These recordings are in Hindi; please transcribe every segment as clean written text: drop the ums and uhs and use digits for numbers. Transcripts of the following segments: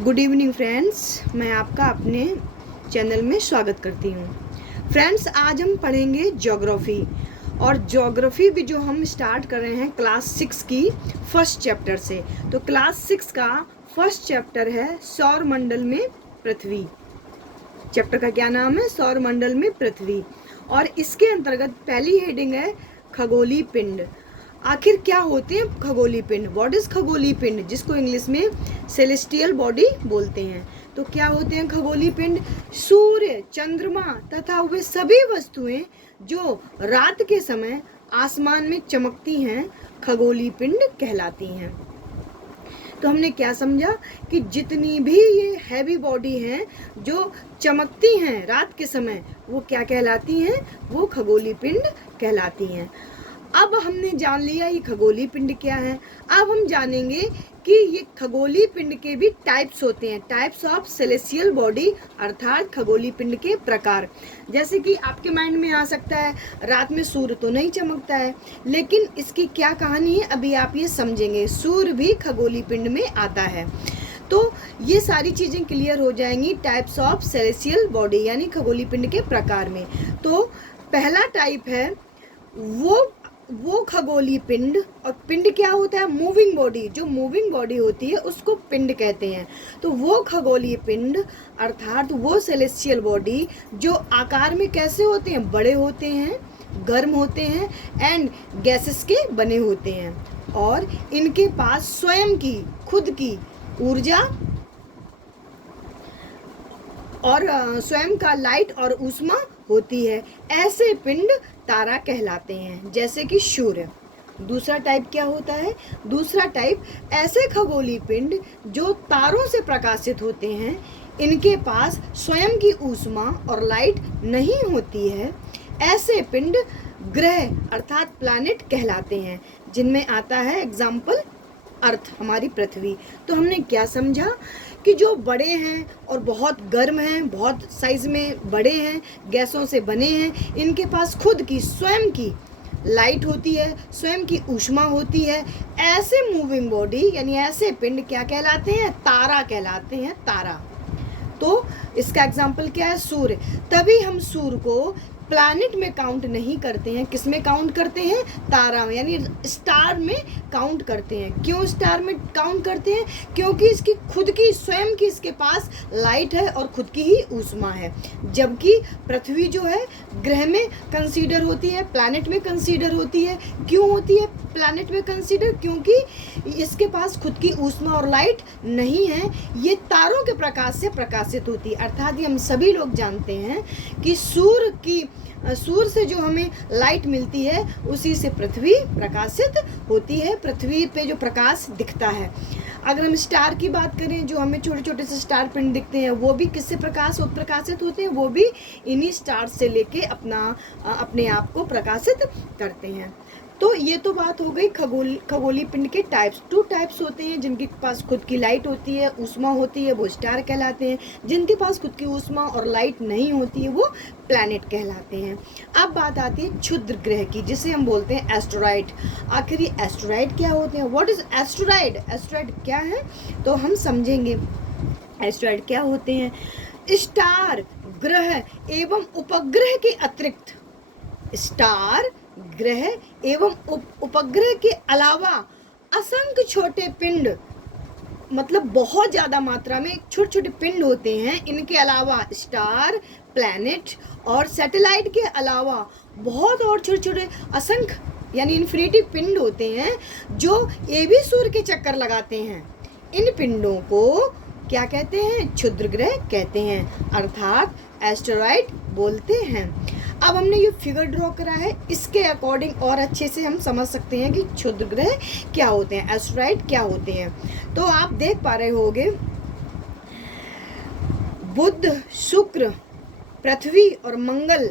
गुड इवनिंग फ्रेंड्स, मैं आपका अपने चैनल में स्वागत करती हूँ। फ्रेंड्स, आज हम पढ़ेंगे ज्योग्राफी। और ज्योग्राफी भी जो हम स्टार्ट कर रहे हैं क्लास 6 की फर्स्ट चैप्टर से। तो क्लास 6 का फर्स्ट चैप्टर है सौर मंडल में पृथ्वी। चैप्टर का क्या नाम है? सौर मंडल में पृथ्वी। और इसके अंतर्गत पहली हेडिंग है खगोलीय पिंड। आखिर क्या होते हैं खगोलीय पिंड? व्हाट इज खगोलीय पिंड, जिसको इंग्लिश में सेलेस्टियल बॉडी बोलते हैं। तो क्या होते हैं खगोलीय पिंड? सूर्य, चंद्रमा तथा वे सभी वस्तुएं जो रात के समय आसमान में चमकती हैं खगोलीय पिंड कहलाती हैं। तो हमने क्या समझा कि जितनी भी ये हैवी बॉडी हैं जो चमकती हैं रात के समय, वो क्या कहलाती हैं? वो खगोलीय पिंड कहलाती हैं। अब हमने जान लिया ये खगोलीय पिंड क्या है। अब हम जानेंगे कि ये खगोलीय पिंड के भी टाइप्स होते हैं, टाइप्स ऑफ सेलेस्टियल बॉडी, अर्थात खगोलीय पिंड के प्रकार। जैसे कि आपके माइंड में आ सकता है रात में सूर्य तो नहीं चमकता है, लेकिन इसकी क्या कहानी है अभी आप ये समझेंगे। सूर्य भी खगोलीय पिंड में आता है। तो ये सारी चीज़ें क्लियर हो जाएंगी टाइप्स ऑफ सेलेस्टियल बॉडी यानी खगोलीय पिंड के प्रकार में। तो पहला टाइप है वो खगोलीय पिंड। और पिंड क्या होता है? Moving body. जो मूविंग बॉडी होती है उसको पिंड कहते हैं। तो वो खगोलीय पिंड अर्थात वो सेलेस्टियल बॉडी जो आकार में कैसे होते हैं? बड़े होते हैं, गर्म होते हैं एंड गैसेस के बने होते हैं, और इनके पास स्वयं की खुद की ऊर्जा और स्वयं का लाइट और ऊष्मा होती है। ऐसे पिंड तारा कहलाते हैं, जैसे कि सूर्य। दूसरा टाइप क्या होता है? दूसरा टाइप ऐसे खगोलीय पिंड जो तारों से प्रकाशित होते हैं, इनके पास स्वयं की ऊष्मा और लाइट नहीं होती है। ऐसे पिंड ग्रह अर्थात प्लैनेट कहलाते हैं, जिनमें आता है एग्जाम्पल अर्थ, हमारी पृथ्वी। तो हमने क्या समझा कि जो बड़े हैं और बहुत गर्म हैं, बहुत साइज में बड़े हैं, गैसों से बने हैं, इनके पास खुद की स्वयं की लाइट होती है, स्वयं की ऊष्मा होती है। ऐसे मूविंग बॉडी यानी ऐसे पिंड क्या कहलाते हैं? तारा कहलाते हैं, तारा। तो इसका एग्जाम्पल क्या है? सूर्य। तभी हम सूर्य को प्लैनेट में काउंट नहीं करते हैं। किस में काउंट करते हैं? तारा में यानी स्टार में काउंट करते हैं। क्यों स्टार में काउंट करते हैं? क्योंकि इसकी खुद की स्वयं की इसके पास लाइट है और खुद की ही ऊष्मा है। जबकि पृथ्वी जो है ग्रह में कंसीडर होती है, प्लैनेट में कंसीडर होती है। क्यों होती है प्लैनेट में कंसीडर? क्योंकि इसके पास खुद की ऊष्मा और लाइट नहीं है। ये तारों के प्रकाश से प्रकाशित होती है। अर्थात ये हम सभी लोग जानते हैं कि सूर्य से जो हमें लाइट मिलती है उसी से पृथ्वी प्रकाशित होती है, पृथ्वी पे जो प्रकाश दिखता है। अगर हम स्टार की बात करें, जो हमें छोटे छोटे से स्टार पिंड दिखते हैं, वो भी किससे प्रकाशित होते हैं? वो भी इन्हीं स्टार से लेके अपने आप को प्रकाशित करते हैं। तो ये तो बात हो गई खगोलीय पिंड के टाइप्स। 2 टाइप्स होते हैं, जिनके पास खुद की लाइट होती है, ऊष्मा होती है, वो स्टार कहलाते हैं। जिनके पास खुद की ऊष्मा और लाइट नहीं होती है, वो प्लैनेट कहलाते हैं। अब बात आती है क्षुद्र ग्रह की, जिसे हम बोलते हैं एस्टेरॉइड। आखिर ये एस्टेरॉइड क्या होते हैं? What is asteroid? एस्टेरॉइड क्या है तो हम समझेंगे। एस्टेरॉइड क्या होते हैं? स्टार, ग्रह एवं उपग्रह के अतिरिक्त, स्टार, ग्रह एवं उपग्रह के अलावा असंख्य छोटे पिंड, मतलब बहुत ज्यादा मात्रा में छोटे छोटे पिंड होते हैं। इनके अलावा स्टार, प्लैनेट और सैटेलाइट के अलावा बहुत और छोटे छोटे असंख्य यानी इन्फिनिटी पिंड होते हैं, जो ये भी सूर्य के चक्कर लगाते हैं। इन पिंडों को क्या कहते हैं? क्षुद्र ग्रह कहते हैं, अर्थात एस्टेरॉइड बोलते हैं। अब हमने ये फिगर ड्रॉ करा है, इसके अकॉर्डिंग और अच्छे से हम समझ सकते हैं कि क्षुद्र ग्रह क्या होते हैं, एस्टेरॉइड क्या होते हैं। तो आप देख पा रहे होंगे बुध, शुक्र, पृथ्वी और मंगल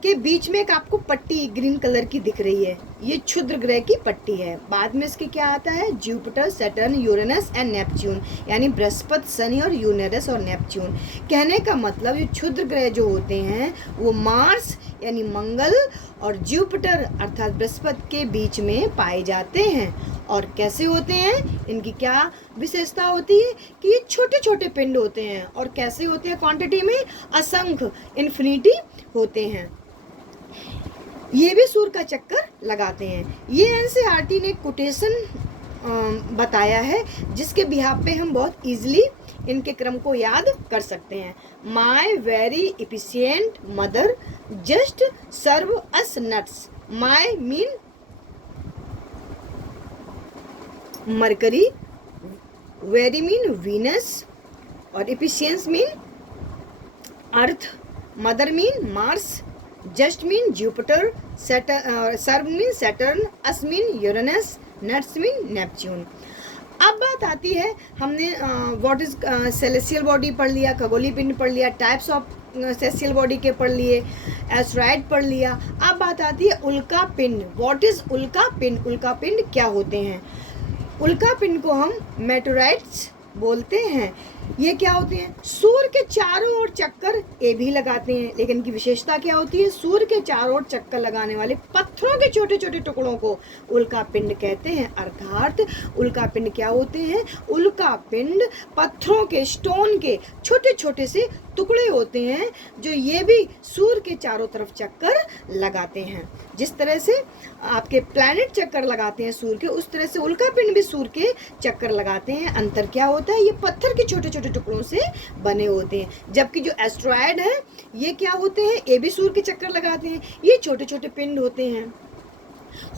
के बीच में एक आपको पट्टी ग्रीन कलर की दिख रही है। ये क्षुद्र ग्रह की पट्टी है। बाद में इसके क्या आता है, Jupiter, Saturn, Uranus and Neptune, यानी बृहस्पति, शनि और यूरेनस और नेपच्यून। कहने का मतलब ये क्षुद्र ग्रह जो होते हैं वो मार्स यानी मंगल और जुपिटर अर्थात बृहस्पति के बीच में पाए जाते हैं। और कैसे होते हैं, इनकी क्या विशेषता होती है कि ये छोटे छोटे पिंड होते हैं। और कैसे होते हैं, क्वांटिटी में असंख्य, इन्फिनिटी होते हैं। ये भी सूर्य का चक्कर लगाते हैं। ये एनसीईआरटी ने कोटेशन बताया है जिसके बिहाफ पे हम बहुत इजीली इनके क्रम को याद कर सकते हैं। My very efficient mother just serve us nuts. My mean Mercury, very mean Venus और efficient mean Earth, mother mean Mars, just mean Jupiter, serve mean Saturn, us mean Uranus, nuts mean Neptune. अब बात आती है, हमने व्हाट इज सेलेस्टियल बॉडी पढ़ लिया, खगोलीय पिंड पढ़ लिया, टाइप्स ऑफ सेलेस्टियल बॉडी के पढ़ लिए, एस्ट्रॉयड पढ़ लिया। अब बात आती है उल्का पिंड। व्हाट इज उल्का पिंड, उल्का पिंड क्या होते हैं। उल्का पिंड को हम मेटेराइट्स बोलते हैं। ये क्या होते हैं, सूर्य के चारों ओर चक्कर ये भी लगाते हैं, लेकिन इनकी विशेषता क्या होती है, सूर्य के चारों ओर चक्कर लगाने वाले पत्थरों के छोटे छोटे टुकड़ों को उल्का पिंड कहते हैं। अर्थात उल्का पिंड क्या होते हैं, उल्का पिंड पत्थरों के, स्टोन के छोटे छोटे से टुकड़े होते हैं जो ये भी सूर्य के चारों तरफ चक्कर लगाते हैं। जिस तरह से आपके प्लैनेट चक्कर लगाते हैं सूर्य के, उस तरह से उल्का पिंड भी सूर्य के चक्कर लगाते हैं। अंतर क्या होता है, ये पत्थर के छोटे छोटे टुकड़ों से बने होते हैं, जबकि जो एस्ट्रॉयड है ये क्या होते हैं, ये भी सूर्य के चक्कर लगाते हैं। ये छोटे छोटे पिंड होते हैं,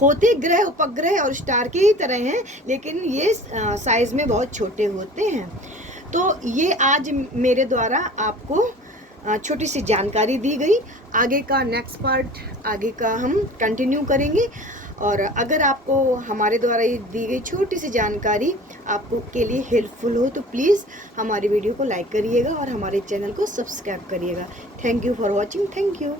होते ग्रह, उपग्रह और स्टार की ही तरह हैं, लेकिन ये साइज में बहुत छोटे होते हैं। तो ये आज मेरे द्वारा आपको छोटी सी जानकारी दी गई। आगे का नेक्स्ट पार्ट आगे का हम कंटिन्यू करेंगे। और अगर आपको हमारे द्वारा ये दी गई छोटी सी जानकारी आपको के लिए हेल्पफुल हो तो प्लीज़ हमारी वीडियो को लाइक करिएगा और हमारे चैनल को सब्सक्राइब करिएगा। Thank you for watching. Thank you.